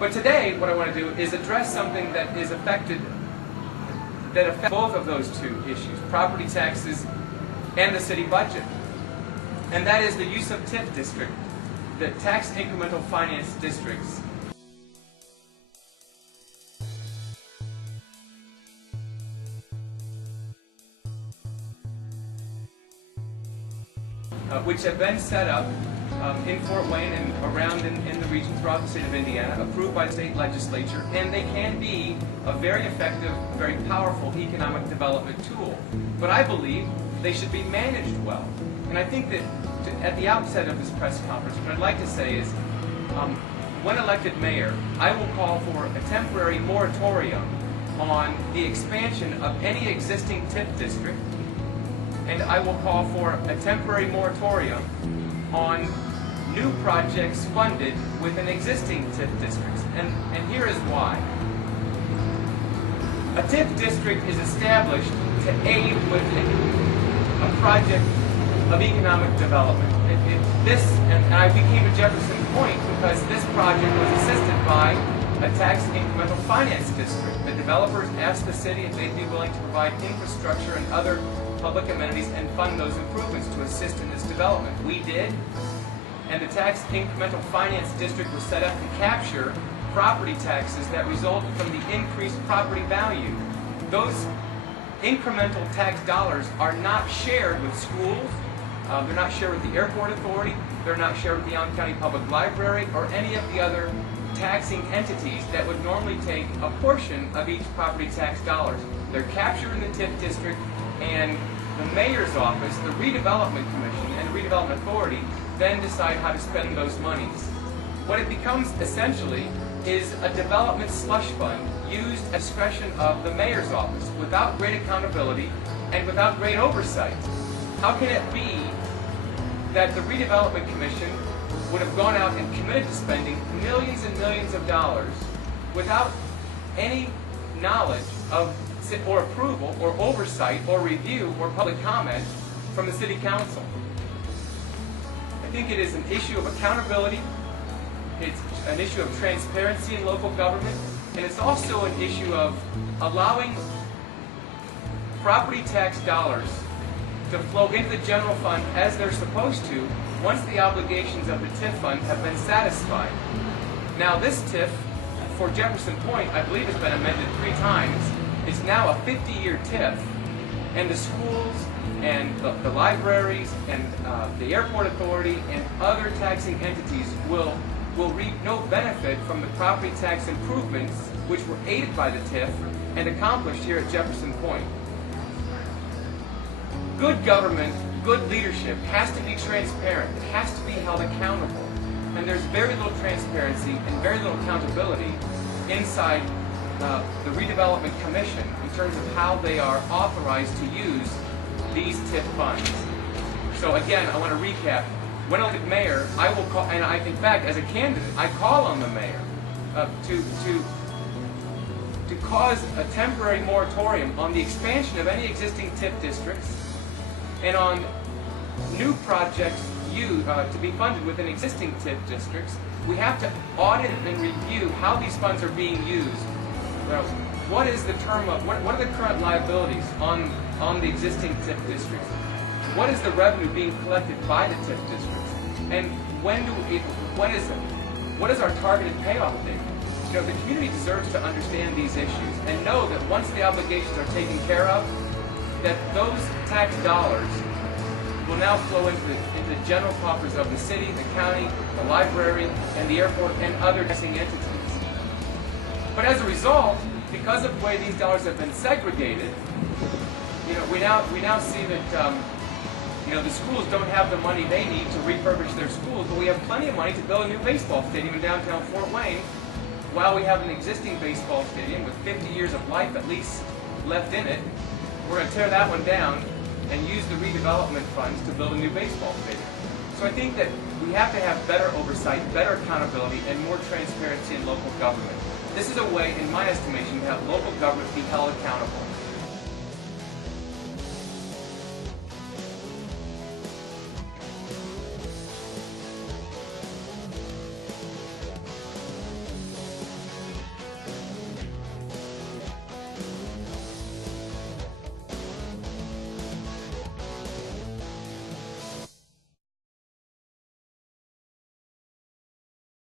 But today, what I want to do is address something that affects both of those two issues, property taxes and the city budget. And that is the use of TIF district, the tax incremental finance districts. Which have been set up in Fort Wayne and around in the region throughout the state of Indiana, approved by the state legislature, and they can be a very effective, very powerful economic development tool. But I believe they should be managed well. And I think that at the outset of this press conference, what I'd like to say is, when elected mayor, I will call for a temporary moratorium on the expansion of any existing TIF district, and I will call for a temporary moratorium on new projects funded within existing TIF districts. And here is why. A TIF district is established to aid with a project of economic development. And I became a Jefferson Point because this project was assisted by a tax incremental finance district. The developers asked the city if they'd be willing to provide infrastructure and other public amenities and fund those improvements to assist in this development. We did, and the tax incremental finance district was set up to capture property taxes that resulted from the increased property value. Those incremental tax dollars are not shared with schools, they're not shared with the airport authority, they're not shared with the Allen County Public Library or any of the other taxing entities that would normally take a portion of each property tax dollars. They're captured in the TIF district, and the mayor's office, the Redevelopment Commission, and the Redevelopment Authority then decide how to spend those monies. What it becomes essentially is a development slush fund used at discretion of the mayor's office without great accountability and without great oversight. How can it be that the Redevelopment Commission would have gone out and committed to spending millions and millions of dollars without any knowledge of or approval or oversight or review or public comment from the City Council? I think it is an issue of accountability, it's an issue of transparency in local government, and it's also an issue of allowing property tax dollars to flow into the general fund as they're supposed to once the obligations of the TIF fund have been satisfied. Now this TIF for Jefferson Point, I believe, has been amended 3 times. It's now a 50-year TIF, and the schools and the libraries and the airport authority and other taxing entities will reap no benefit from the property tax improvements which were aided by the TIF and accomplished here at Jefferson Point. Good government, good leadership has to be transparent. It has to be held accountable. And there's very little transparency and very little accountability inside the Redevelopment Commission in terms of how they are authorized to use these TIF funds. So again, I want to recap. When elected mayor, I will call, and in fact, as a candidate, I call on the mayor to cause a temporary moratorium on the expansion of any existing TIF districts and on new projects to be funded within existing TIF districts. We have to audit and review how these funds are being used. What is the term of, what are the current liabilities on the existing TIF districts? What is the revenue being collected by the TIF districts? And when is it? What is our targeted payoff date? You know, the community deserves to understand these issues and know that once the obligations are taken care of, that those tax dollars will now flow into the general coffers of the city, the county, the library, and the airport, and other taxing entities. But as a result, because of the way these dollars have been segregated, you know, we now see that you know, the schools don't have the money they need to refurbish their schools, but we have plenty of money to build a new baseball stadium in downtown Fort Wayne, while we have an existing baseball stadium with 50 years of life at least left in it. We're going to tear that one down and use the redevelopment funds to build a new baseball stadium. So I think that we have to have better oversight, better accountability, and more transparency in local government. This is a way, in my estimation, to have local government be held accountable.